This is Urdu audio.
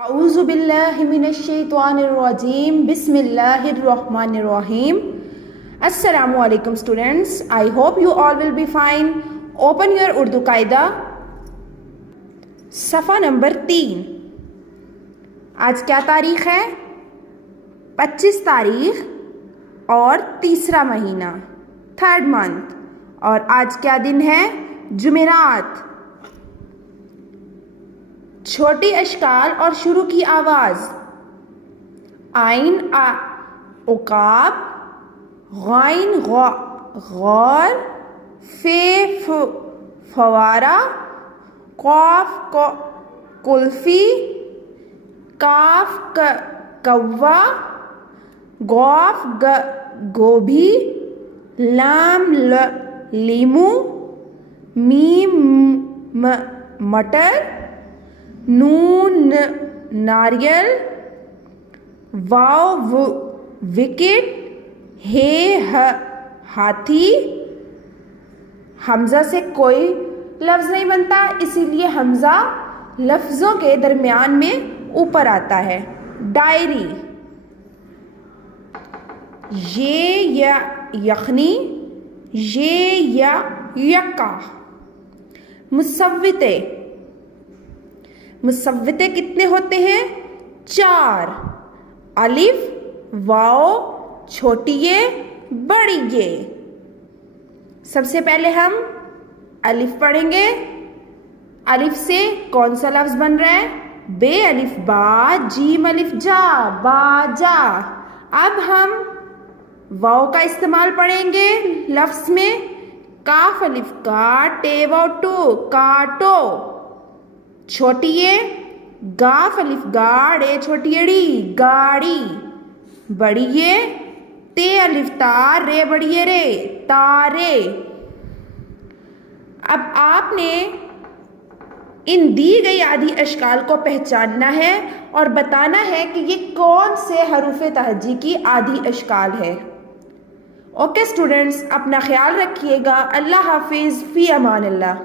اعوذ باللہ من الشیطان الرجیم بسم اللہ الرحمن الرحیم. السلام علیکم students, I hope you all will be fine. Open your Urdu قاعدہ صفحہ نمبر 3. آج کیا تاریخ ہے؟ 25 تاریخ اور تیسرا مہینہ, 3rd month. اور آج کیا دن ہے؟ جمعرات. چھوٹی اشکال اور شروع کی آواز. عین عقاب, غین غور, فے فوارہ, قاف قلفی, کاف کوا, قاف گوبھی, لام لیمو, میم مٹر, نون ناریل, واو وکٹ, ہے ہاتھی. حمزہ سے کوئی لفظ نہیں بنتا, اسی لیے حمزہ لفظوں کے درمیان میں اوپر آتا ہے. ڈائری. یہ یا یخنی, یہ یا یکا. مصوتے. مصوتے کتنے ہوتے ہیں؟ 4. الف, واو, چھوٹی یہ, بڑی یہ. سب سے پہلے ہم الف پڑھیں گے. الف سے کون سا لفظ بن رہا ہے؟ بے الف با, جیم الف جا, باجا. اب ہم واو کا استعمال پڑھیں گے لفظ میں. کاف الف کا, ٹے واو ٹو, کاٹو. چھوٹی یہ, گاف الف گا, ڑے چھوٹی اڑی, گاڑی. بڑی یہ, تے الف تا, رے بڑی رے, تارے. اب آپ نے ان دی گئی آدھی اشکال کو پہچاننا ہے اور بتانا ہے کہ یہ کون سے حروف تہجی کی آدھی اشکال ہے. اوکے اسٹوڈینٹس, اپنا خیال رکھیے گا. اللہ حافظ, فی امان اللہ.